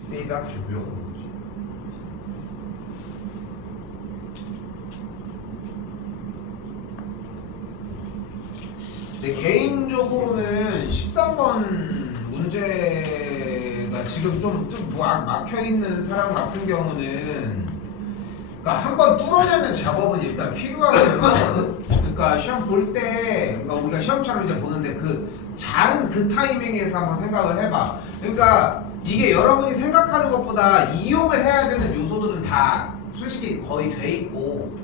C가 주요. 근데 개인적으로는 13번 문제가 지금 좀 막혀있는 사람 같은 경우는 그러니까 한번 뚫어내는 작업은 일단 필요하거든요. 그러니까 시험 볼 때 그러니까 우리가 시험처럼 이제 보는데 그 잘은 그 타이밍에서 한번 생각을 해봐. 그러니까 이게 여러분이 생각하는 것보다 이용을 해야 되는 요소들은 다 솔직히 거의 돼 있고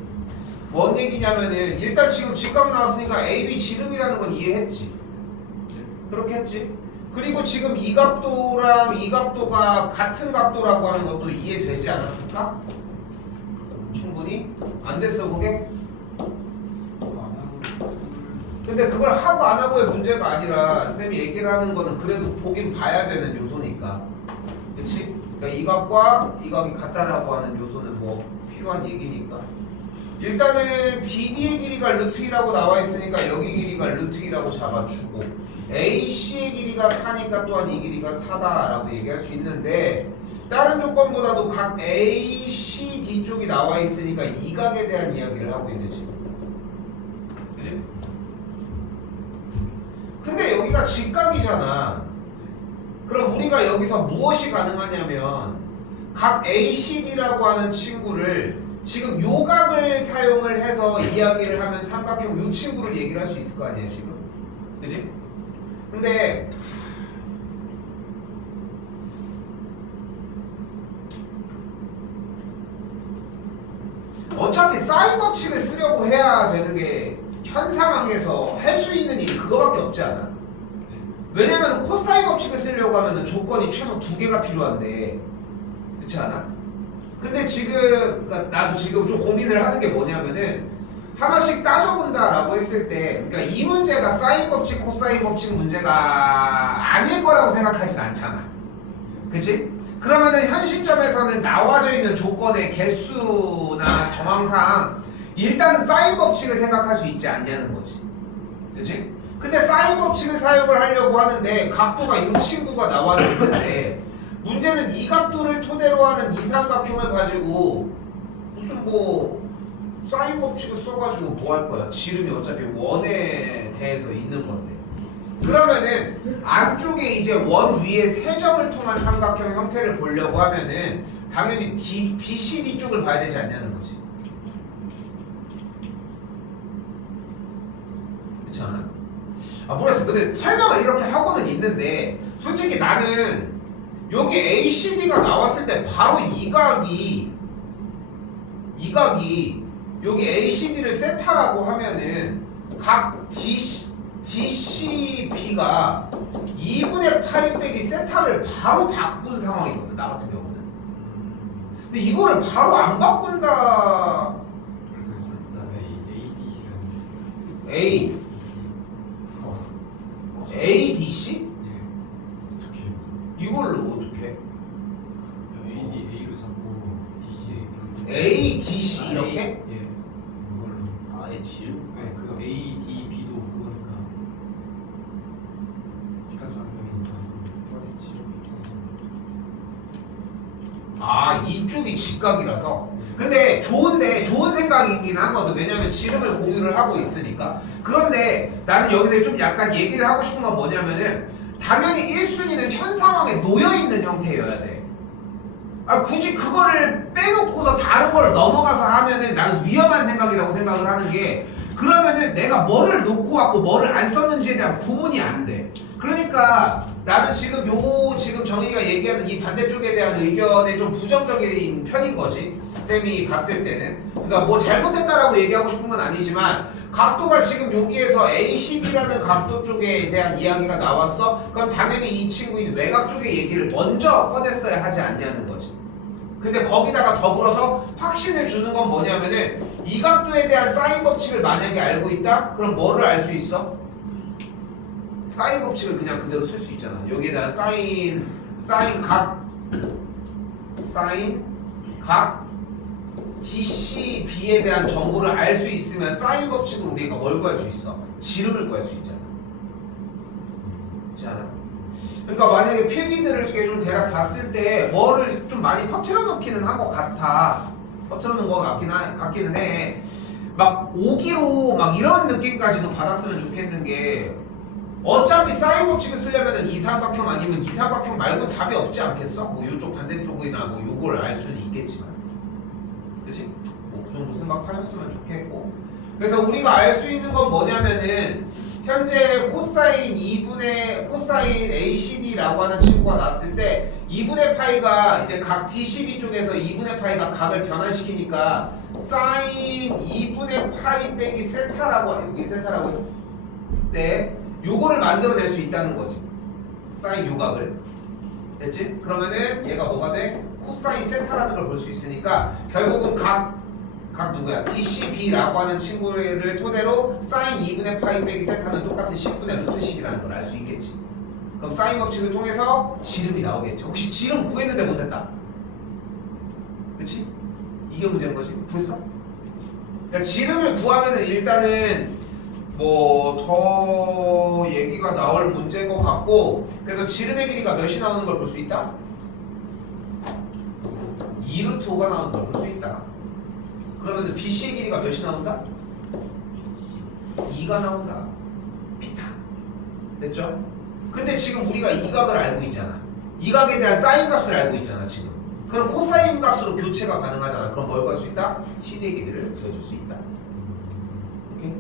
뭔 얘기냐면은 일단 지금 직각 나왔으니까 AB 지름이라는 건 이해했지. 그렇게 했지. 그리고 지금 이 각도랑 이 각도가 같은 각도라고 하는 것도 이해되지 않았을까? 충분히? 안 됐어 그게? 근데 그걸 하고 안 하고의 문제가 아니라 쌤이 얘기를 하는 거는 그래도 보긴 봐야 되는 요소니까. 그치? 그러니까 이 각과 이 각이 같다라고 하는 요소는 뭐 필요한 얘기니까. 일단은 BD의 길이가 루트 2라고 나와 있으니까 여기 길이가 루트 2라고 잡아주고 AC의 길이가 4니까 또한 이 길이가 4다라고 얘기할 수 있는데 다른 조건보다도 각 ACD 쪽이 나와 있으니까 이 각에 대한 이야기를 하고 있는 지금. 그치? 근데 여기가 직각이잖아. 그럼 우리가 여기서 무엇이 가능하냐면 각 ACD라고 하는 친구를 지금 요각을 사용을 해서 이야기를 하면 삼각형 요 친구를 얘기를 할 수 있을 거 아니야 지금. 그치? 근데 어차피 사인 법칙을 쓰려고 해야 되는 게 현 상황에서 할 수 있는 일이 그거밖에 없지 않아? 왜냐면 코사인 법칙을 쓰려고 하면 조건이 최소 2개가 필요한데 그렇지 않아? 근데 지금 그러니까 나도 지금 좀 고민을 하는 게 뭐냐면은 하나씩 따져본다라고 했을 때 그러니까 이 문제가 사인 법칙, 코사인 법칙 문제가 아닐 거라고 생각하진 않잖아. 그치? 그러면은 현 시점에서는 나와져 있는 조건의 개수나 정황상 일단 사인 법칙을 생각할 수 있지 않냐는 거지. 그치? 근데 사인 법칙을 사용을 하려고 하는데 각도가 이 친구가 나와져 있는데 문제는 이 각도를 토대로 하는 이 삼각형을 가지고 무슨 뭐 사인 법칙을 써가지고 뭐 할 거야? 지름이 어차피 원에 대해서 있는 건데. 그러면은 안쪽에 이제 원 위에 세 점을 통한 삼각형 형태를 보려고 하면은 당연히 BCD 쪽을 봐야 되지 않냐는 거지. 그렇지 않아? 아 모르겠어. 근데 설명을 이렇게 하고는 있는데 솔직히 나는 여기 ACD가 나왔을 때 바로 이 각이 여기 ACD를 세타라고 하면은 각 DCB가 2분의 파이 빼기 세타를 바로 바꾼 상황이거든 나 같은 경우는. 근데 이거를 바로 안 바꾼다. ADC? 이걸로 어떻게? A로 잡고 ADC 이렇게? 예. 그걸로. 아예 지름? 네, 그 ADB도 그거니까. 직각삼각형이니까. 아 이쪽이 직각이라서. 근데 좋은 생각이긴 하거든. 왜냐면 지름을 공유를 하고 있으니까. 그런데 나는 여기서 좀 약간 얘기를 하고 싶은 건 뭐냐면은 당연히 1순위는 현 상황에 놓여있는 형태여야 돼. 아 굳이 그거를 빼놓고서 다른 걸 넘어가서 하면은 나는 위험한 생각이라고 생각을 하는 게 그러면은 내가 뭐를 놓고 왔고 뭐를 안 썼는지에 대한 구분이 안 돼. 그러니까 나는 지금 지금 정인이가 얘기하는 이 반대쪽에 대한 의견에 좀 부정적인 편인 거지. 쌤이 봤을 때는. 그러니까 뭐 잘못됐다라고 얘기하고 싶은 건 아니지만 각도가 지금 여기에서 ACB라는 각도 쪽에 대한 이야기가 나왔어? 그럼 당연히 이 친구인 외곽 쪽의 얘기를 먼저 꺼냈어야 하지 않냐는 거지. 근데 거기다가 더불어서 확신을 주는 건 뭐냐면은 이 각도에 대한 사인 법칙을 만약에 알고 있다? 그럼 뭐를 알 수 있어? 사인 법칙을 그냥 그대로 쓸 수 있잖아. 여기에 대한 사인 각 DCB에 대한 정보를 알 수 있으면 사인 법칙으로 우리가 뭘 구할 수 있어? 지름을 구할 수 있잖아. 그렇지 않아? 그러니까 만약에 필기들을 이렇게 좀 대략 봤을 때 뭐를 좀 많이 퍼뜨려 놓기는 한 것 같아. 퍼뜨려 놓은 것 같기는 해. 막 오기로 막 이런 느낌까지도 받았으면 좋겠는 게 어차피 사인 법칙을 쓰려면은 이삼각형 아니면 이삼각형 말고 답이 없지 않겠어? 뭐 이쪽 반대쪽이나 뭐 요걸 알 수는 있겠지만, 그치? 뭐 그 정도 생각하셨으면 좋겠고. 그래서 우리가 알 수 있는 건 뭐냐면은 현재 코사인 2분의 코사인 ACD라고 하는 친구가 나왔을 때 2분의 파이가 이제 각 D12 쪽에서 2분의 파이가 각을 변환시키니까 사인 2분의 파이 빼기 세타라고, 여기 세타라고 했어. 네, 요거를 만들어낼 수 있다는 거지. 사인 요각을. 됐지? 그러면은 얘가 뭐가 돼? 코사인 세타라는 걸 볼 수 있으니까 결국은 각 누구야? DCB라고 하는 친구를 토대로 사인 2분의 파이 빼기 세타는 똑같은 10분의 루트 10이라는 걸 알 수 있겠지. 그럼 사인 법칙을 통해서 지름이 나오겠지. 혹시 지름 구했는데 못했다? 그치? 이게 문제인 거지. 구했어? 그러니까 지름을 구하면은 일단은 뭐 더 얘기가 나올 문제인 것 같고, 그래서 지름의 길이가 몇이 나오는 걸 볼 수 있다? 2루트 5가 나오는 걸 볼 수 있다. 그러면 BC의 길이가 몇이 나온다? 2가 나온다. 피타. 됐죠? 근데 지금 우리가 이 각을 알고 있잖아. 이 각에 대한 사인 값을 알고 있잖아 지금. 그럼 코사인 값으로 교체가 가능하잖아. 그럼 뭘 구할 수 있다? CD의 길이를 구해줄 수 있다. 오케이?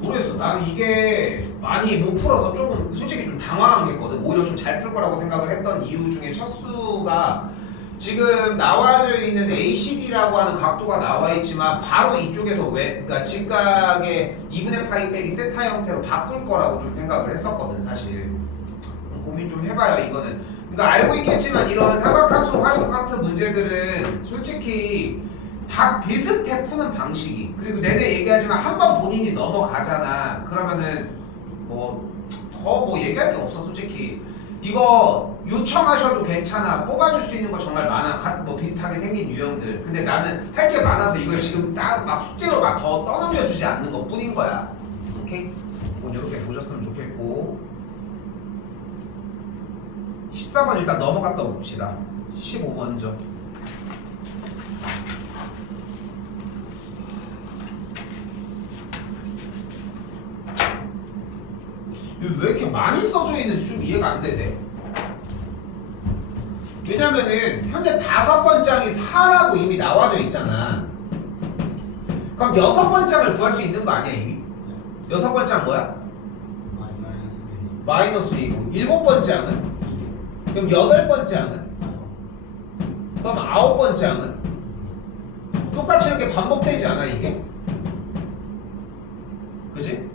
모르겠어. 나는 이게 많이 못 풀어서 조금 솔직히 좀 당황했거든. 오히려 좀 잘 풀 거라고 생각을 했던 이유 중에 첫 수가 지금 나와져 있는 ACD라고 하는 각도가 나와 있지만 바로 이쪽에서 그러니까 직각의 2분의 파이 빼기 세타 형태로 바꿀 거라고 좀 생각을 했었거든 사실. 고민 좀 해봐요 이거는. 그러니까 알고 있겠지만 이런 삼각함수 활용 같은 문제들은 솔직히 다 비슷해 푸는 방식이. 그리고 내내 얘기하지만 한 번 본인이 넘어가잖아. 그러면은 뭐 더 뭐 얘기할 게 없어 솔직히. 이거 요청하셔도 괜찮아. 뽑아줄 수 있는 거 정말 많아. 뭐 비슷하게 생긴 유형들. 근데 나는 할 게 많아서 이걸 지금 딱 막 숙제로 막 더 떠넘겨주지 않는 것 뿐인 거야. 오케이? 뭐 이렇게 보셨으면 좋겠고. 14번 일단 넘어갔다 봅시다. 15 먼저. 왜 이렇게 많이 써져 있는지 좀 이해가 안 되네. 왜냐면은 현재 5번 장이 4라고 이미 나와져 있잖아. 그럼 6번 장을 구할 수 있는 거 아니야 이미? 6번 장 뭐야? 마이너스 2고 7번 장은? 그럼 8번 장은? 그럼 9번 장은? 똑같이 이렇게 반복되지 않아 이게? 그지?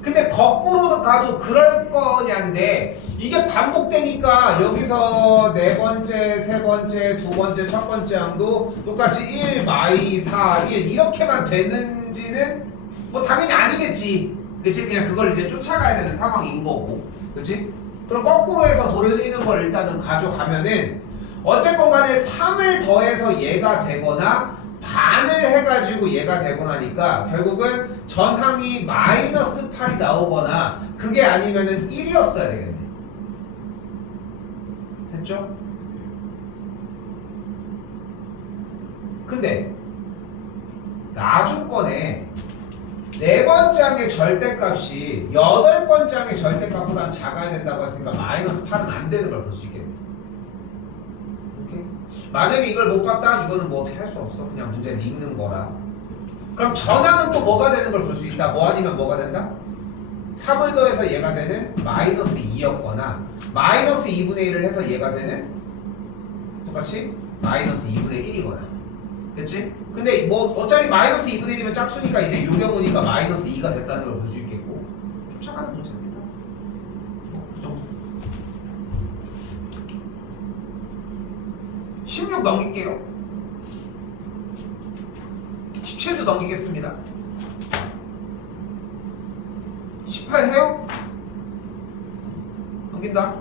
근데 거꾸로 가도 그럴 거냐인데 이게 반복되니까 여기서 4번째, 3번째, 2번째, 첫 번째 항도 똑같이 1, 마이, 4, 1 이렇게만 되는지는 뭐 당연히 아니겠지. 그치? 그냥 그걸 이제 쫓아가야 되는 상황인 거고. 그치? 그럼 거꾸로 해서 돌리는 걸 일단은 가져가면은 어쨌건 간에 3을 더해서 얘가 되거나 반을 해가지고 얘가 되거나 하니까 결국은 전항이 마이너스 8이 나오거나 그게 아니면은 1이었어야 되겠네. 됐죠? 근데 나조건에 4번째 항의 절대값이 8번째 항의 절대값보다 작아야 된다고 했으니까 마이너스 8은 안 되는 걸 볼 수 있겠네. 오케이? 만약에 이걸 못 봤다? 이거는 뭐 어떻게 할 수 없어. 그냥 문제를 읽는 거라. 그럼 전항은 또 뭐가 되는 걸 볼 수 있다. 뭐 아니면 뭐가 된다? 3을 더해서 얘가 되는 마이너스 2였거나 마이너스 2분의 1을 해서 얘가 되는 똑같이 마이너스 2분의 1이거나. 됐지? 근데 뭐 어차피 마이너스 2분의 1이면 짝수니까 이제 요경우니까 마이너스 2가 됐다는 걸 볼 수 있겠고. 쫓아가는 문제입니다. 그 정도. 16 넘길게요. 17도 넘기겠습니다. 18 해요? 넘긴다.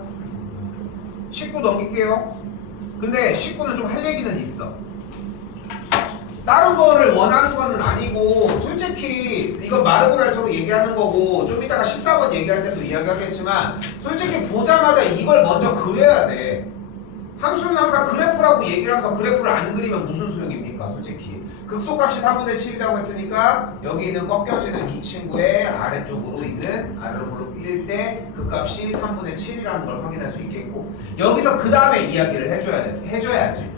19 넘길게요. 근데 19는 좀 할 얘기는 있어. 다른 거를 원하는 거는 아니고 솔직히 이거 마르고 닳도록 얘기하는 거고 좀 이따가 14번 얘기할 때도 이야기하겠지만 솔직히 보자마자 이걸 먼저 그려야 돼. 함수는 항상 그래프라고 얘기를 하면서 그래프를 안 그리면 무슨 소용입니까 솔직히. 극소값이 3분의 7이라고 했으니까 여기 있는 꺾여지는 이 친구의 아래쪽으로 있는 아래로 1대 그 값이 3분의 7이라는 걸 확인할 수 있겠고 여기서 그 다음에 이야기를 해줘야지.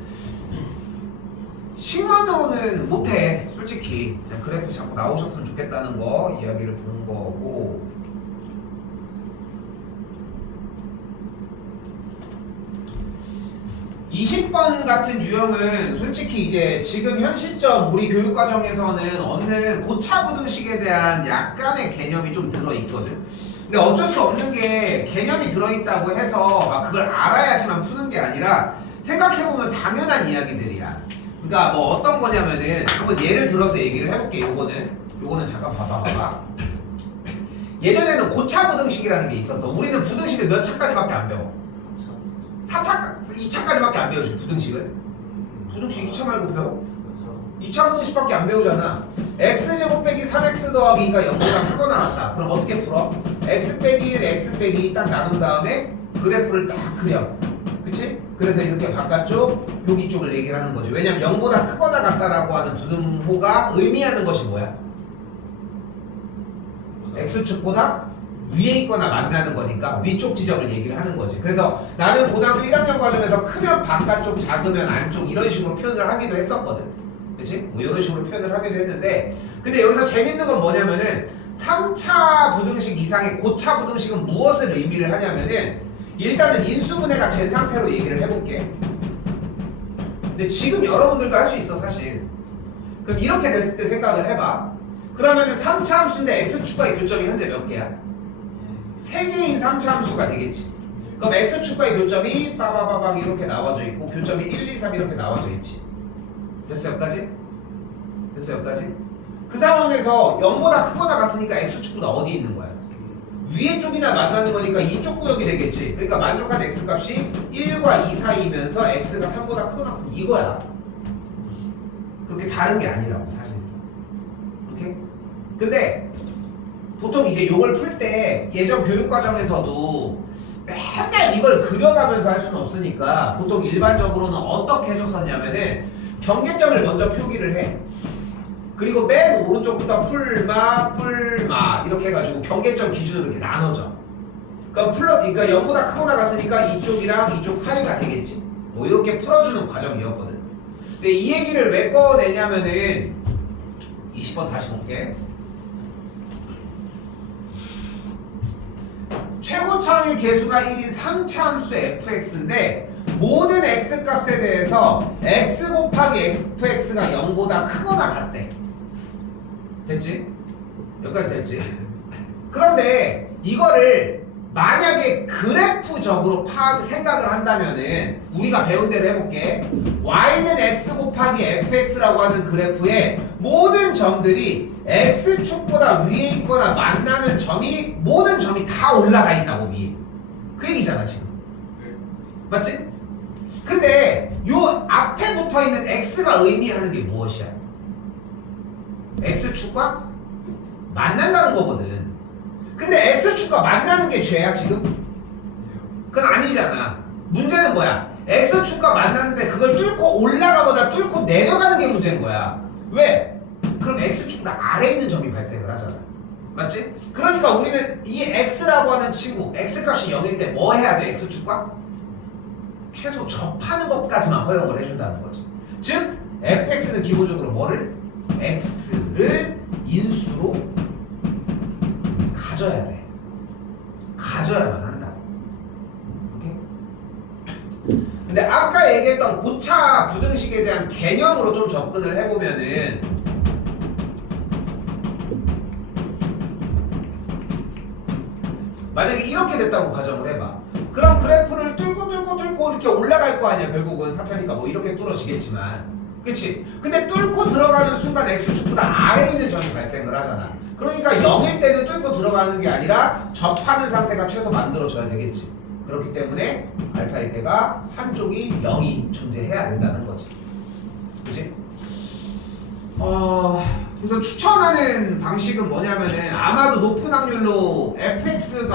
식만으로는 못해 솔직히. 그냥 그래프 자꾸 나오셨으면 좋겠다는 거 이야기를 본 거고. (20번) 같은 유형은 솔직히 이제 지금 현 시점 우리 교육과정에서는 얻는 고차부등식에 대한 약간의 개념이 좀 들어있거든. 근데 어쩔 수 없는 게 개념이 들어있다고 해서 막 그걸 알아야지만 푸는 게 아니라 생각해보면 당연한 이야기들이야. 그러니까 뭐 어떤 거냐면은 한번 예를 들어서 얘기를 해볼게. 요거는 잠깐 봐봐. 예전에는 고차부등식이라는 게 있었어. 우리는 부등식을 몇 차까지밖에 안 배워. 4차, 2차까지밖에 안 배우지 부등식을. 부등식 2차 말고 배워? 2차 부등식밖에 안 배우잖아. x제곱 빼기 3x 더하기 2가 0보다 크거나 같다. 그럼 어떻게 풀어? x 빼기 1, x 빼기 2 딱 나눈 다음에 그래프를 딱 그려. 그치? 그래서 이렇게 바깥쪽 여기 쪽을 얘기를 하는 거지. 왜냐면 0보다 크거나 같다라고 하는 부등호가 의미하는 것이 뭐야? x축보다 위에 있거나 만나는 거니까 위쪽 지점을 얘기를 하는 거지. 그래서 나는 고등학교 1학년 과정에서 크면 바깥쪽, 작으면 안쪽 이런 식으로 표현을 하기도 했었거든. 그치? 뭐 이런 식으로 표현을 하기도 했는데 근데 여기서 재밌는 건 뭐냐면은 3차 부등식 이상의 고차 부등식은 무엇을 의미를 하냐면은 일단은 인수분해가 된 상태로 얘기를 해볼게. 근데 지금 여러분들도 할 수 있어 사실. 그럼 이렇게 됐을 때 생각을 해봐. 그러면은 3차 함수인데 x축과의 교점이 현재 몇 개야? 3개인 3차 함수가 되겠지. 그럼 x축과의 교점이 빠바바방 이렇게 나와져 있고 교점이 1, 2, 3 이렇게 나와져 있지. 됐어 여기까지? 그 상황에서 0보다 크거나 같으니까 x축보다 어디 있는 거야? 위에 쪽이나 만나는 거니까 이쪽 구역이 되겠지. 그러니까 만족한 x값이 1과 2 사이면서 x가 3보다 크거나 이거야. 그렇게 다른 게 아니라고 사실상. 오케이? 근데 보통 이제 요걸 풀 때 예전 교육과정에서도 맨날 이걸 그려가면서 할 수는 없으니까 보통 일반적으로는 어떻게 해줬었냐면은 경계점을 먼저 표기를 해. 그리고 맨 오른쪽부터 풀마 이렇게 해가지고 경계점 기준으로 이렇게 나눠져. 그러니까 0보다 크거나 같으니까 이쪽이랑 이쪽 사이가 되겠지. 뭐 이렇게 풀어주는 과정이었거든. 근데 이 얘기를 왜 꺼내냐면은 20번 다시 볼게. 최고차의 개수가 1인 3차 함수 fx인데 모든 x값에 대해서 x 곱하기 fx가 0보다 크거나 같대. 됐지? 여기까지 됐지? 그런데 이거를 만약에 그래프적으로 생각을 한다면은 우리가 배운 대로 해볼게. y는 x 곱하기 fx라고 하는 그래프의 모든 점들이 x축보다 위에 있거나 만나는 점이 모든 점이 다 올라가 있다고 위에. 그 얘기잖아 지금. 맞지? 근데 요 앞에 붙어있는 x가 의미하는 게 무엇이야? x축과 만난다는 거거든. 근데 x축과 만나는 게 죄야 지금? 그건 아니잖아. 문제는 뭐야? x축과 만났는데 그걸 뚫고 올라가거나 뚫고 내려가는 게 문제인 거야. 왜? 그럼 x축보다 아래에 있는 점이 발생을 하잖아. 맞지? 그러니까 우리는 이 x라고 하는 친구 x값이 0일 때 뭐 해야 돼? x축과? 최소 접하는 것까지만 허용을 해준다는 거지. 즉 fx는 기본적으로 뭐를? x를 인수로 가져야 돼. 가져야만 한다고. 오케이? 근데 아까 얘기했던 고차 부등식에 대한 개념으로 좀 접근을 해보면은 만약에 이렇게 됐다고 가정을 해봐. 그럼 그래프를 뚫고 이렇게 올라갈 거 아니야. 결국은 4차니까 뭐 이렇게 뚫어지겠지만, 그치? 근데 뚫고 들어가는 순간 x축보다 아래에 있는 점이 발생을 하잖아. 그러니까 0일 때는 뚫고 들어가는 게 아니라 접하는 상태가 최소 만들어져야 되겠지. 그렇기 때문에 알파일 때가 한쪽이 0이 존재해야 된다는 거지. 그치? 그래서 추천하는 방식은 뭐냐면은 아마도 높은 확률로 FX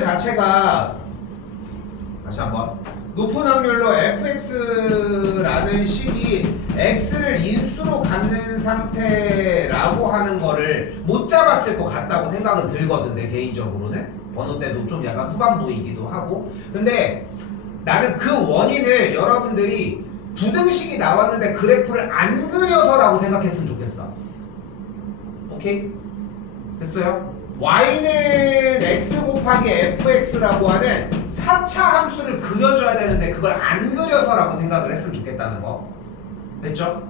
자체가 다시 한번 높은 확률로 fx라는 식이 x를 인수로 갖는 상태라고 하는 거를 못 잡았을 것 같다고 생각은 들거든 내 개인적으로는 번호 때도 좀 약간 후반부이기도 하고 근데 나는 그 원인을 여러분들이 부등식이 나왔는데 그래프를 안 그려서라고 생각했으면 좋겠어. 오케이? 됐어요? y는 x 곱하기 fx라고 하는 4차 함수를 그려줘야 되는데 그걸 안 그려서라고 생각을 했으면 좋겠다는 거. 됐죠?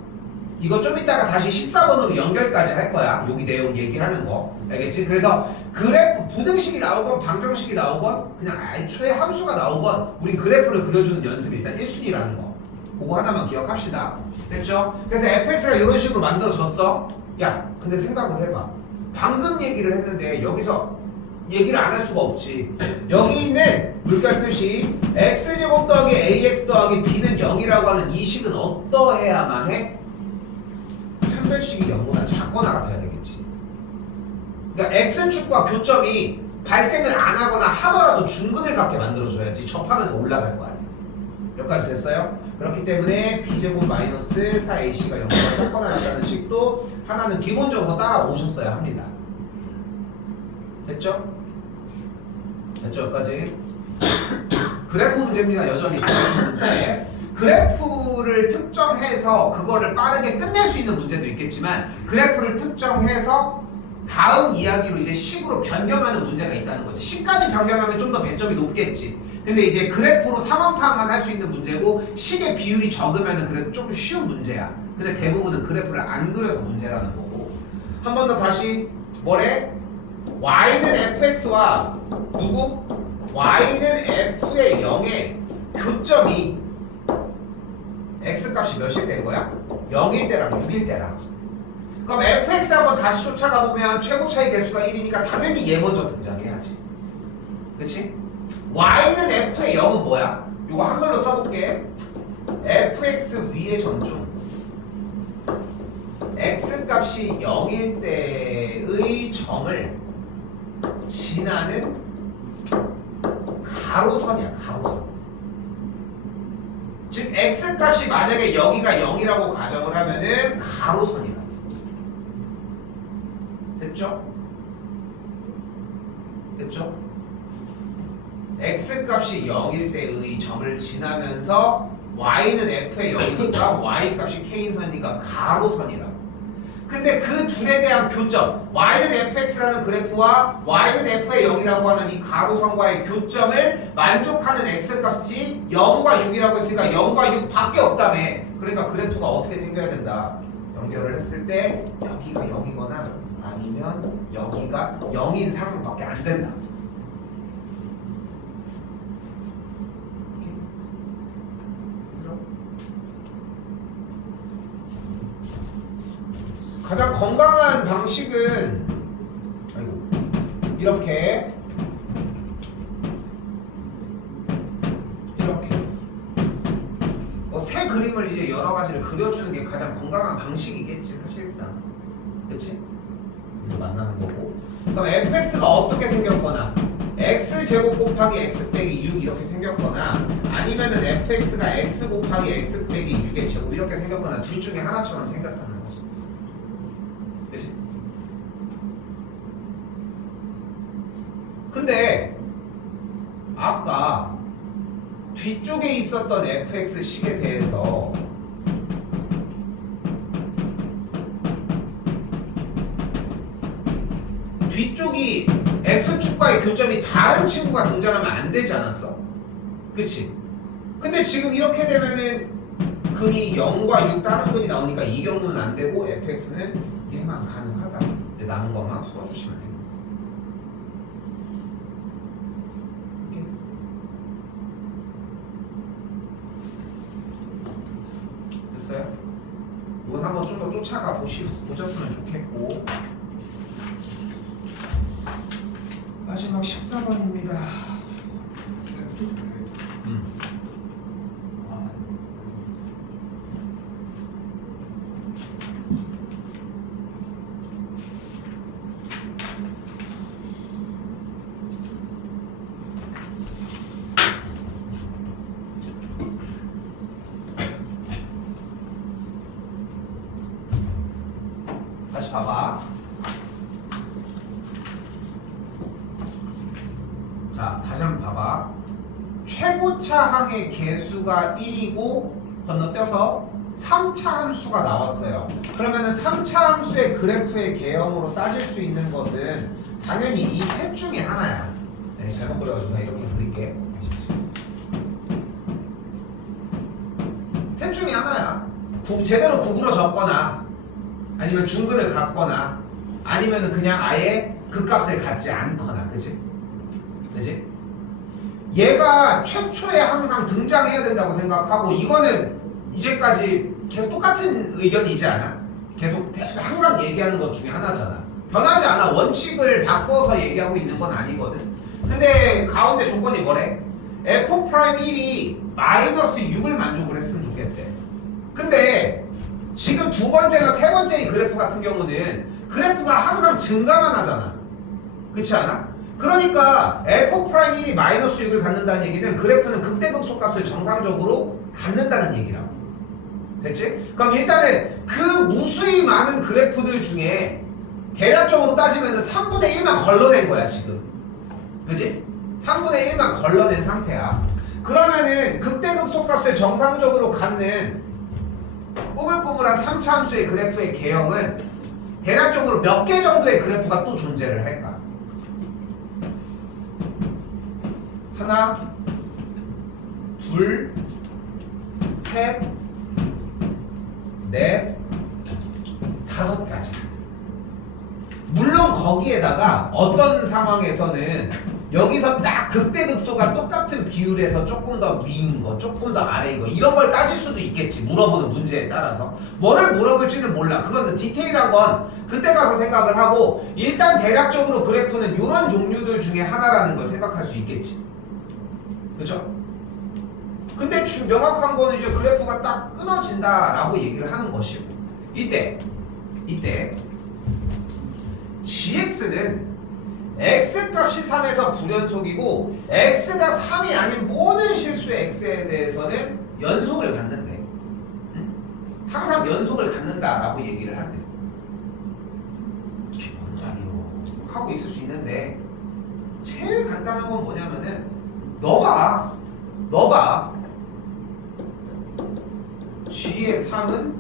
이거 좀 이따가 다시 14번으로 연결까지 할 거야. 여기 내용 얘기하는 거. 알겠지? 그래서 그래프 부등식이 나오건 방정식이 나오건 그냥 애초에 함수가 나오건 우리 그래프를 그려주는 연습이 일단 1순위라는 거. 그거 하나만 기억합시다. 됐죠? 그래서 fx가 이런 식으로 만들어졌어. 야, 근데 생각을 해봐. 방금 얘기를 했는데 여기서 얘기를 안 할 수가 없지. 여기 있는 물결 표시 x제곱 더하기 ax 더하기 b는 0이라고 하는 이 식은 어떠해야만 해? 판별식이 0보다 작거나 같아야 되겠지. 그러니까 x축과 교점이 발생을 안 하거나 하더라도 중근을 갖게 만들어줘야지 접하면서 올라갈 거 아니야. 여기까지 됐어요? 그렇기 때문에 b제곱 마이너스 4ac가 0보다 작거나 같다는 식도 하나는 기본적으로 따라오셨어야 합니다. 됐죠? 됐죠? 여기까지. 그래프 문제입니다. 여전히 그래프 문제. 그래프를 특정해서 그거를 빠르게 끝낼 수 있는 문제도 있겠지만 그래프를 특정해서 다음 이야기로 이제 식으로 변경하는 문제가 있다는 거죠. 식까지 변경하면 좀 더 배점이 높겠지. 근데 이제 그래프로 상황 파악만 할 수 있는 문제고 식의 비율이 적으면은 그래도 조금 쉬운 문제야. 근데 대부분은 그래프를 안 그려서 문제라는 거고. 한 번 더 다시 뭐래? y는 fx와 누구? y는 f의 0의 교점이 x 값이 몇일 때인 거야? 0일 때랑 6일 때랑. 그럼 fx 한번 다시 쫓아가 보면 최고 차이 개수가 1이니까 당연히 얘 먼저 등장해야지. 그치? y는 f의 0은 뭐야? 요거 한글로 써볼게. fx 위의 점중 x 값이 0일 때의 점을 지나는 가로선이야. 가로선. 즉 x 값이 만약에 여기가 0이라고 가정을 하면은 가로선이라. 됐죠? 됐죠? x 값이 0일 때의 점을 지나면서 y는 f의 0이니까 y 값이 k인 선이니까 가로선이라고. 근데 그 둘에 대한 교점 y는 fx라는 그래프와 y는 f의 0이라고 하는 이 가로선과의 교점을 만족하는 x 값이 0과 6이라고 했으니까 0과 6 밖에 없다며. 그러니까 그래프가 어떻게 생겨야 된다. 연결을 했을 때 여기가 0이거나 아니면 여기가 0인 상황밖에 안 된다. 가장 건강한 방식은 이렇게 새 그림을 이제 여러 가지를 그려주는 게 가장 건강한 방식이겠지 사실상. 그치? 그래서 만나는 거고. 그럼 fx가 어떻게 생겼거나 x제곱 곱하기 x 빼기 6 이렇게 생겼거나 아니면은 fx가 x 곱하기 x 빼기 6의 제곱 이렇게 생겼거나 둘 중에 하나처럼 생겼다는 거지. 그치? 근데 아까 뒤쪽에 있었던 fx식에 대해서 뒤쪽이 x축과의 교점이 다른 친구가 등장하면 안 되지 않았어? 그치? 근데 지금 이렇게 되면은 근이 0과 6 다른 근이 나오니까 이 경우는 안 되고 fx는 얘만 가능하다. 이제 남은 것만 풀어주시면 됩니다. 됐어요? 이건 한번 좀 더 쫓아가 보셨으면 좋겠고. 마지막 14번입니다. 자, 다시 한번 봐봐. 최고차 항의 개수가 1이고 건너뛰어서 3차 함수가 나왔어요. 그러면은 3차 함수의 그래프의 개형으로 따질 수 있는 것은 당연히 이 셋 중에 하나야. 네, 잘못 그려가지고 이렇게 그릴게. 셋 중에 하나야. 제대로 구부러 적거나 아니면 중근을 갖거나 아니면은 그냥 아예 그 값을 갖지 않거나, 그지? 그지? 얘가 최초에 항상 등장해야 된다고 생각하고, 이거는 이제까지 계속 똑같은 의견이지 않아? 계속 항상 얘기하는 것 중에 하나잖아. 변하지 않아. 원칙을 바꿔서 얘기하고 있는 건 아니거든. 근데 가운데 조건이 뭐래? f'1이 마이너스 6을 만족을 했으면 좋겠대. 근데 지금 두 번째나 세 번째 이 그래프 같은 경우는 그래프가 항상 증가만 하잖아. 그렇지 않아? 그러니까 f'1이 마이너스 6을 갖는다는 얘기는 그래프는 극대극소값을 정상적으로 갖는다는 얘기라고. 됐지? 그럼 일단은 그 무수히 많은 그래프들 중에 대략적으로 따지면 3분의 1만 걸러낸 거야 지금. 그지? 3분의 1만 걸러낸 상태야. 그러면은 극대극소값을 정상적으로 갖는 꾸물꾸물한 3차 함수의 그래프의 개형은 대략적으로 몇 개 정도의 그래프가 또 존재를 할까? 하나, 둘, 셋, 넷, 다섯 가지. 물론 거기에다가 어떤 상황에서는 여기서 딱 극대극소가 똑같은 비율에서 조금 더 위인 거, 조금 더 아래인 거 이런 걸 따질 수도 있겠지. 물어보는 문제에 따라서. 뭐를 물어볼지는 몰라. 그건 디테일한 건 그때 가서 생각을 하고, 일단 대략적으로 그래프는 이런 종류들 중에 하나라는 걸 생각할 수 있겠지. 그죠? 근데 명확한 거는 이제 그래프가 딱 끊어진다라고 얘기를 하는 것이고, 이때 gx는 x값이 3에서 불연속이고 x가 3이 아닌 모든 실수의 x에 대해서는 연속을 갖는데, 항상 연속을 갖는다라고 얘기를 한대. 이게 뭔 말이요 하고 있을 수 있는데, 제일 간단한 건 뭐냐면은 너 봐 g의 3은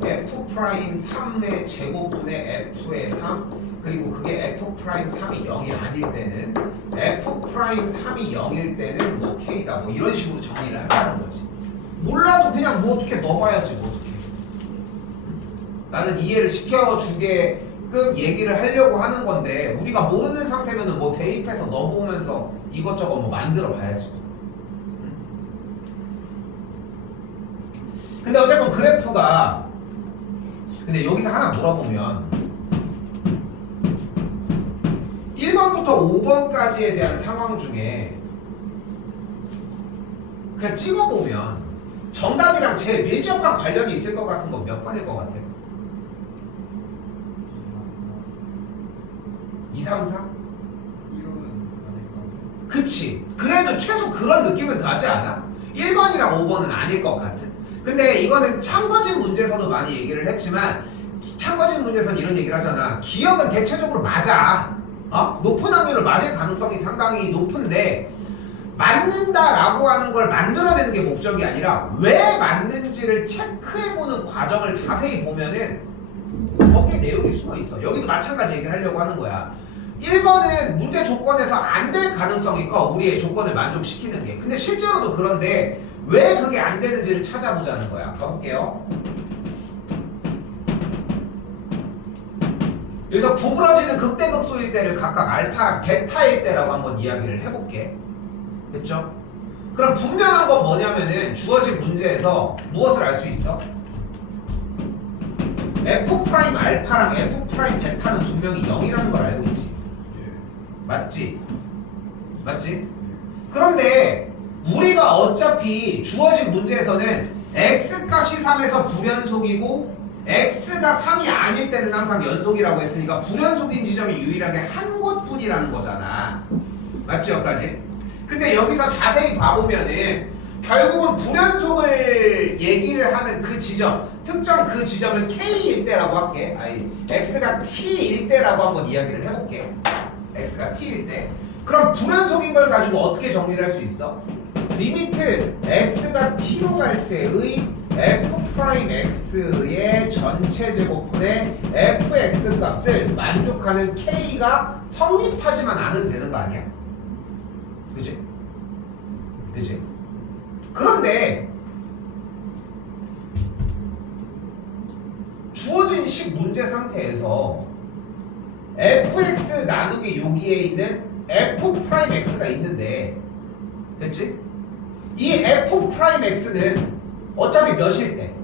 f'3의 제곱분의 f의 3, 그리고 그게 f'3이 0이 아닐 때는 f'3이 0일 때는 뭐 k다, 뭐 이런 식으로 정리를 한다는 거지. 몰라도 그냥 뭐 어떻게 넣어봐야지 뭐 어떻게. 나는 이해를 시켜주게끔 얘기를 하려고 하는 건데, 우리가 모르는 상태면은 뭐 대입해서 넣어보면서 이것저것 뭐 만들어 봐야지. 근데 어쨌건 그래프가, 근데 여기서 하나 물어보면 1번부터 5번까지에 대한 상황 중에 그냥 찍어보면 정답이랑 제일 밀접한 관련이 있을 것 같은 건 몇 번일 것 같아? 2, 3, 4? 1호는 아닐 것 같아요. 그치. 그래도 최소 그런 느낌은 나지 않아? 1번이랑 5번은 아닐 것 같은. 근데 이거는 참거진 문제에서도 많이 얘기를 했지만, 참거진 문제에서는 이런 얘기를 하잖아. 기억은 대체적으로 맞아. 높은 확률로 맞을 가능성이 상당히 높은데, 맞는다라고 하는 걸 만들어내는 게 목적이 아니라 왜 맞는지를 체크해보는 과정을 자세히 보면은 거기에 내용이 숨어 있어. 여기도 마찬가지 얘기를 하려고 하는 거야. 1번은 문제 조건에서 안 될 가능성이 커, 우리의 조건을 만족시키는 게. 근데 실제로도 그런데 왜 그게 안 되는지를 찾아보자는 거야. 가볼게요. 여기서 구부러지는 극대극소일 때를 각각 알파랑 베타일 때라고 한번 이야기를 해볼게. 됐죠? 그럼 분명한 건 뭐냐면은 주어진 문제에서 무엇을 알 수 있어? f' 알파랑 f' 베타는 분명히 0이라는 걸 알고 있지. 맞지? 맞지? 그런데 우리가 어차피 주어진 문제에서는 x값이 3에서 불연속이고 x가 3이 아닐 때는 항상 연속이라고 했으니까 불연속인 지점이 유일하게 한 곳뿐이라는 거잖아. 맞지? 여기까지? 근데 여기서 자세히 봐보면은 결국은 불연속을 얘기를 하는 그 지점, 특정 그 지점을 k일 때라고 할게. x가 t일 때라고 한번 이야기를 해볼게. x가 t일 때 그럼 불연속인 걸 가지고 어떻게 정리를 할 수 있어? 리미트 x가 t로 갈 때의 f'x의 전체 제곱분의 fx 값을 만족하는 k가 성립하지만 않으면 되는 거 아니야? 그지? 그지? 그런데 주어진 식 문제 상태에서 fx 나누기 여기에 있는 f'x가 있는데, 됐지? 이 f'x는 어차피 몇일 때?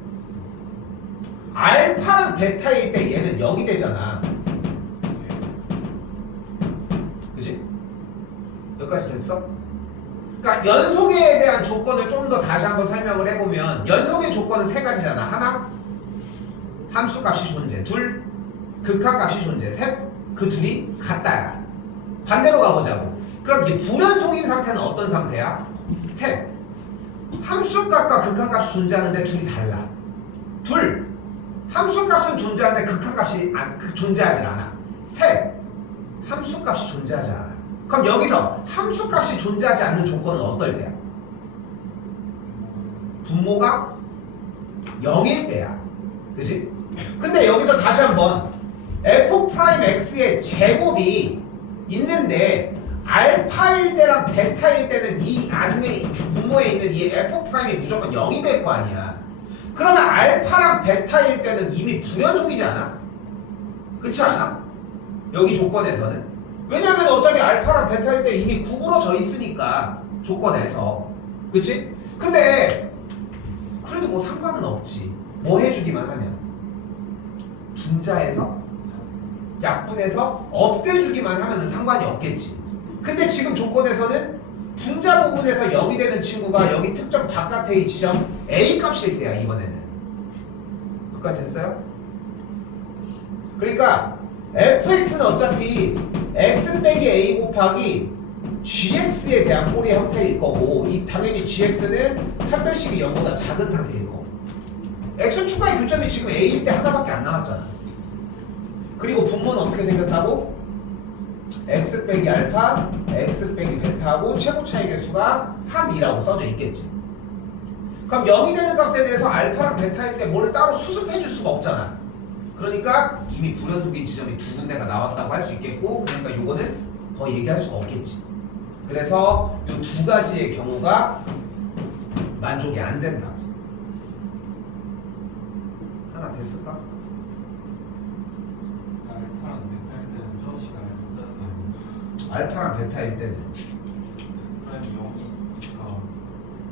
알파랑 베타일 때 얘는 0이 되잖아. 그지? 여기까지 됐어? 그러니까 연속에 대한 조건을 좀 더 다시 한번 설명을 해보면, 연속의 조건은 세 가지잖아. 하나, 함수값이 존재. 둘, 극한값이 존재. 셋, 그 둘이 같다야. 반대로 가보자고. 그럼 이게 불연속인 상태는 어떤 상태야? 셋, 함수값과 극한값이 존재하는데 둘이 달라. 둘, 함수값은 존재하는데 극한값이 존재하지 않아. 셋, 함수값이 존재하지 않아. 그럼 여기서 함수값이 존재하지 않는 조건은 어떨 때야? 분모가 0일 때야. 그지? 근데 여기서 다시 한번 f'x의 제곱이 있는데 알파일 때랑 베타일 때는 이 안에 분모에 있는 이 f'이 무조건 0이 될 거 아니야. 그러면 알파랑 베타일 때는 이미 불연속이지 않아? 그렇지 않아? 여기 조건에서는. 왜냐면 어차피 알파랑 베타일 때 이미 구부러져 있으니까, 조건에서. 그치? 근데 그래도 뭐 상관은 없지. 뭐 해주기만 하면 분자해서 약분해서 없애주기만 하면은 상관이 없겠지. 근데 지금 조건에서는 분자 부분에서 0이 되는 친구가 여기 특정 바깥의 지점 A 값일 때야, 이번에는. 여기까지 됐어요? 그러니까 fx는 어차피 x 빼기 a 곱하기 gx에 대한 꼴의 형태일 거고, 이 당연히 gx는 판별식이 0보다 작은 상태일 거고, x 추가의 교점이 지금 a일 때 하나밖에 안 나왔잖아. 그리고 분모는 어떻게 생겼다고? x 빼기 알파, x 빼기 베타하고 최고 차이 개수가 3이라고 써져 있겠지. 그럼 0이 되는 값에 대해서 알파랑 베타일 때 뭘 따로 수습해 줄 수가 없잖아. 그러니까 이미 불연속인 지점이 두 군데가 나왔다고 할 수 있겠고, 그러니까 요거는 더 얘기할 수가 없겠지. 그래서 요 두 가지의 경우가 만족이 안 된다. 하나 됐을까? 알파랑 베타일 때는 저 시간에 쓰다는 거 아니에요? 알파랑 베타일 때는. 프라임 0이니까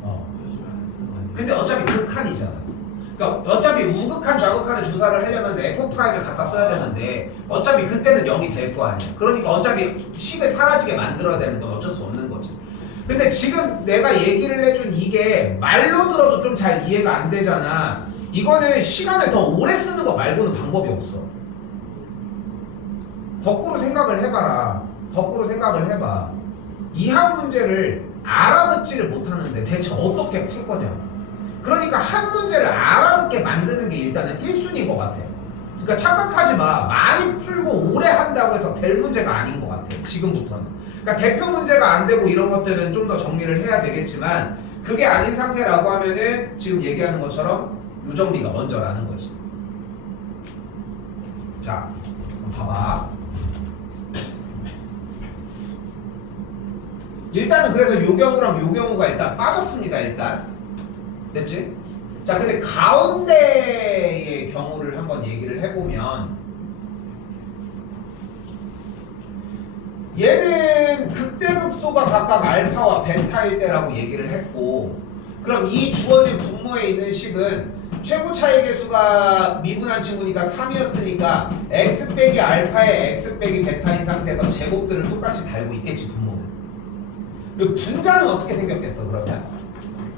어. 저 시간에 쓰는 거 아니에요? 근데 어차피 극한이잖아. 그러니까 어차피 우극한 좌극한의 조사를 하려면 F'을 갖다 써야 되는데 어차피 그때는 0이 될 거 아니야. 그러니까 어차피 식을 사라지게 만들어야 되는 건 어쩔 수 없는 거지. 근데 지금 내가 얘기를 해준 이게 말로 들어도 좀 잘 이해가 안 되잖아. 이거는 시간을 더 오래 쓰는 거 말고는 방법이 없어. 거꾸로 생각을 해봐라. 거꾸로 생각을 해봐. 이항 문제를 알아듣지를 못하는데 대체 어떻게 풀 거냐. 그러니까 한 문제를 알아듣게 만드는 게 일단은 1순위인 것 같아. 그러니까 착각하지 마. 많이 풀고 오래 한다고 해서 될 문제가 아닌 것 같아, 지금부터는. 그러니까 대표 문제가 안 되고 이런 것들은 좀 더 정리를 해야 되겠지만, 그게 아닌 상태라고 하면은 지금 얘기하는 것처럼 요 정리가 먼저라는 거지. 자, 그럼 봐봐. 일단은 그래서 요 경우랑 요 경우가 일단 빠졌습니다. 일단 됐지? 자, 근데 가운데의 경우를 한번 얘기를 해보면, 얘는 극대극소가 각각 알파와 베타일 때라고 얘기를 했고, 그럼 이 주어진 분모에 있는 식은 최고 차이 개수가 미분한 친구니까 3이었으니까 x 빼기 알파에 x 빼기 베타인 상태에서 제곱들을 똑같이 달고 있겠지, 분모는. 그리고 분자는 어떻게 생겼겠어, 그러면?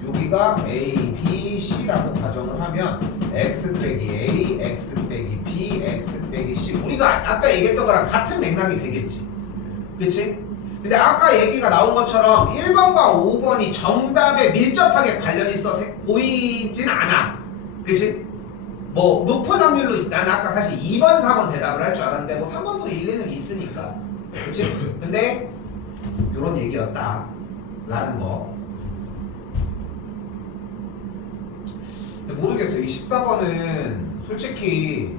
여기가 A, B, C라고 가정을 하면 x 빼기 A, x 빼기 B, x 빼기 C, 우리가 아까 얘기했던 거랑 같은 맥락이 되겠지. 그치? 근데 아까 얘기가 나온 것처럼 1번과 5번이 정답에 밀접하게 관련이 있어 보이진 않아. 그치? 뭐 높은 확률로 나는 아까 사실 2번, 4번 대답을 할 줄 알았는데 뭐 3번도 일리는 있으니까. 그치? 근데 요런 얘기였다 라는 거. 근데 모르겠어요. 이 14번은 솔직히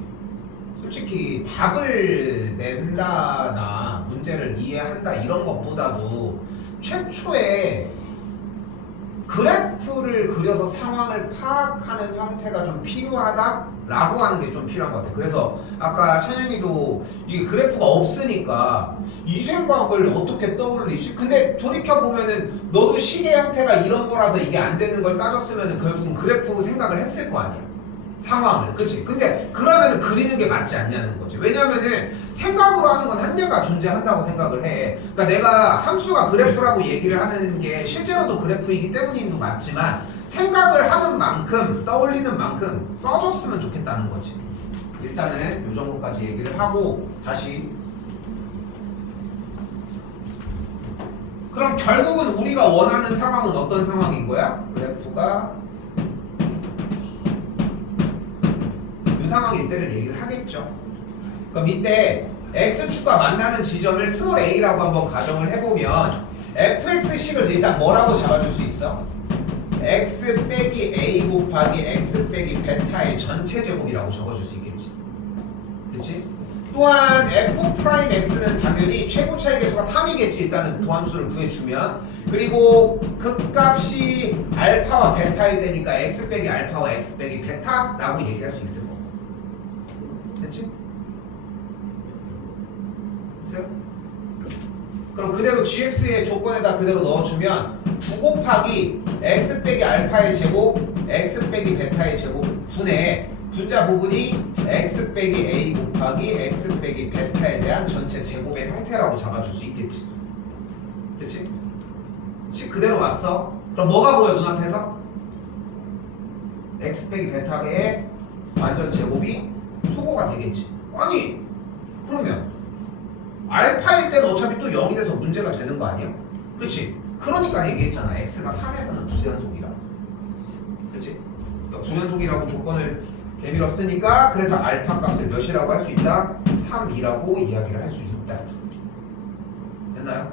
답을 낸다나 문제를 이해한다 이런 것보다도 최초에 그래프를 그려서 상황을 파악하는 형태가 좀 필요하다라고 하는 게 좀 필요한 것 같아요. 그래서 아까 찬영이도 이게 그래프가 없으니까 이 생각을 어떻게 떠올리지? 근데 돌이켜보면은 너도 시계 형태가 이런 거라서 이게 안 되는 걸 따졌으면은 결국은 그래프 생각을 했을 거 아니야. 상황을. 그치? 근데 그러면은 그리는 게 맞지 않냐는 거지. 왜냐면은 생각으로 하는 건 한계가 존재한다고 생각을 해. 그러니까 내가 함수가 그래프라고 얘기를 하는 게 실제로도 그래프이기 때문인 거 맞지만 생각을 하는 만큼 떠올리는 만큼 써줬으면 좋겠다는 거지. 일단은 요 정도까지 얘기를 하고 다시 그럼 결국은 우리가 원하는 상황은 어떤 상황인 거야? 그래프가 이 상황일 때를 얘기를 하겠죠. 그럼 이때 x축과 만나는 지점을 스몰 a라고 한번 가정을 해보면 fx식을 일단 뭐라고 잡아줄 수 있어? x 빼기 a 곱하기 x 빼기 베타의 전체 제곱이라고 적어줄 수 있겠지. 그치? 또한 f'x는 당연히 최고차의 개수가 3이겠지. 일단은 도함수를 구해주면. 그리고 극값이 알파와 베타일 때니까 x 빼기 알파와 x 빼기 베타라고 얘기할 수 있을 거고. 됐지? 됐어요? 그럼 그대로 gx의 조건에다 그대로 넣어주면 9 곱하기 x 빼기 알파의 제곱 x 빼기 베타의 제곱 분의 분자 부분이 x 빼기 a 곱하기 x 빼기 베타에 대한 전체 제곱의 형태라고 잡아줄 수 있겠지. 그치? 식 그대로 왔어. 그럼 뭐가 보여 눈앞에서? x 빼기 베타의 완전 제곱이 소거가 되겠지. 아니 그러면 알파일 때는 어차피 또 0이 돼서 문제가 되는 거 아니야? 그치? 그러니까 얘기했잖아. x가 3에서는 불연속이라. 그치? 그러니까 불연속이라고 조건을 내밀었으니까 그래서 알파 값을 몇이라고 할 수 있다? 3이라고 이야기를 할 수 있다. 됐나요?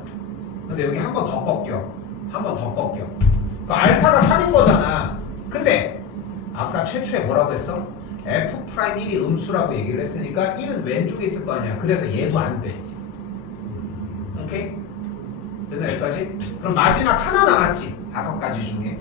근데 여기 한 번 더 꺾여. 한 번 더 꺾여. 그러니까 알파가 3인 거잖아. 근데 아까 최초에 뭐라고 했어? f'1이 음수라고 얘기를 했으니까 1은 왼쪽에 있을 거 아니야. 그래서 얘도 안 돼. 오케이? 됐나 여기까지? 그럼 마지막 하나 남았지. 5가지 중에.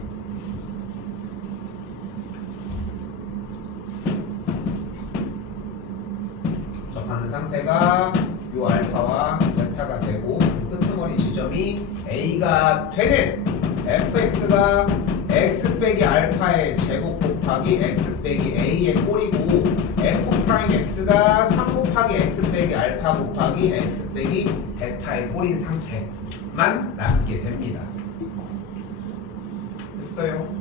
접하는 상태가 요 알파와 베타가 되고 끄트머리 지점이 A가 되는 fx가 x 빼기 알파의 제곱 곱하기 x 빼기 a의 꼴이고 f'x가 3 곱하기 x 빼기 알파 곱하기 x 빼기 베타의 꼴인 상태만 남게 됩니다. 됐어요?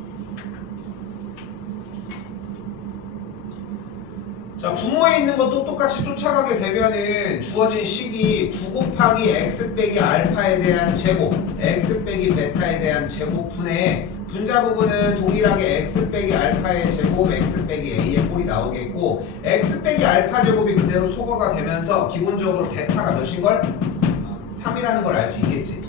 자, 분모에 있는 것도 똑같이 쫓아가게 되면은 주어진 식이 9 곱하기 x 빼기 알파에 대한 제곱 x 빼기 베타에 대한 제곱분의 분자 부분은 동일하게 x 빼기 알파의 제곱 x 빼기 a의 꼴이 나오겠고 x 빼기 알파 제곱이 그대로 소거가 되면서 기본적으로 베타가 몇인걸? 3이라는 걸 알 수 있겠지.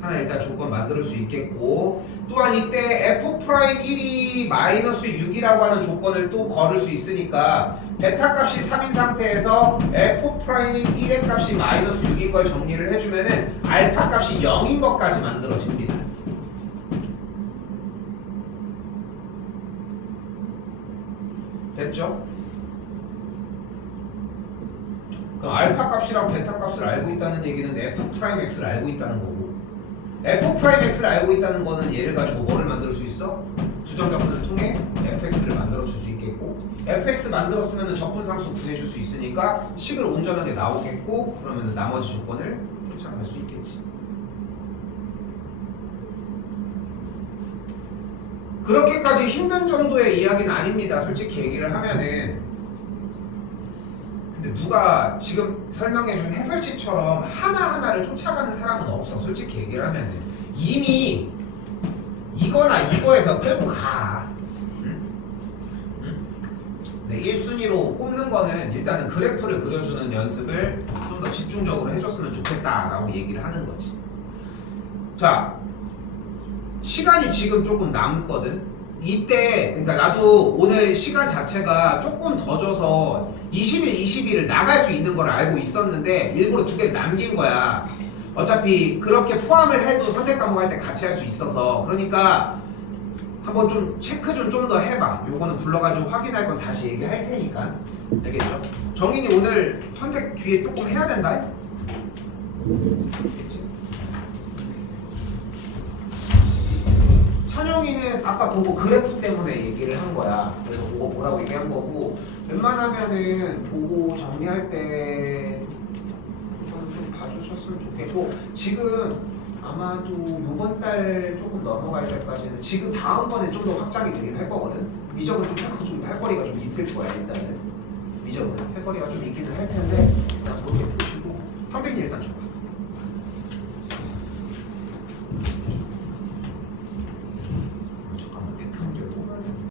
하나 일단 조건 만들 수 있겠고 또한 이때 f'1이 마이너스 6이라고 하는 조건을 또 걸을 수 있으니까 베타 값이 3인 상태에서 f'1의 값이 마이너스 6인 걸 정리를 해주면은 알파 값이 0인 것까지 만들어집니다. 됐죠? 그럼 알파 값이랑 베타 값을 알고 있다는 얘기는 f'x를 알고 있다는 거고 f'x를 알고 있다는 거는 얘를 가지고 뭐를 만들 수 있어? 부정적분을 통해 fx를 만들어 줄 수 있겠고 fx 만들었으면 적분상수 구해줄 수 있으니까 식을 온전하게 나오겠고 그러면 나머지 조건을 쫓아갈 수 있겠지. 그렇게까지 힘든 정도의 이야기는 아닙니다. 솔직히 얘기를 하면은. 근데 누가 지금 설명해준 해설지처럼 하나하나를 쫓아가는 사람은 없어. 솔직히 얘기를 하면은. 이미 이거나 이거에서 끌고 가. 응? 응? 네, 1순위로 꼽는 거는 일단은 그래프를 그려주는 연습을 좀 더 집중적으로 해줬으면 좋겠다라고 얘기를 하는 거지. 자, 시간이 지금 조금 남거든. 이때 그러니까 나도 오늘 시간 자체가 조금 더 져서 20일, 20일을 나갈 수 있는 걸 알고 있었는데 일부러 두 개를 남긴 거야. 어차피 그렇게 포함을 해도 선택 과목 할 때 같이 할 수 있어서. 그러니까 한번 좀 체크 좀 더 해봐. 요거는 불러가지고 확인할 건 다시 얘기할 테니까. 알겠죠? 정인이 오늘 선택 뒤에 조금 해야 된다. 알겠지? 찬영이는 아까 그거 그래프 때문에 얘기를 한 거야. 그래서 그거 뭐라고 얘기한 거고, 웬만하면은 보고 정리할 때 좀 봐주셨으면 좋겠고, 지금 아마도 요번 달 조금 넘어갈 때까지는 지금 다음번에 좀 더 확장이 되긴 할 거거든. 미적은 좀 할 거리가 좀 있을 거야. 일단은 미적은 할 거리가 좀 있기는 할 텐데 그냥 그렇게 보시고 선배님 일단 줘봐.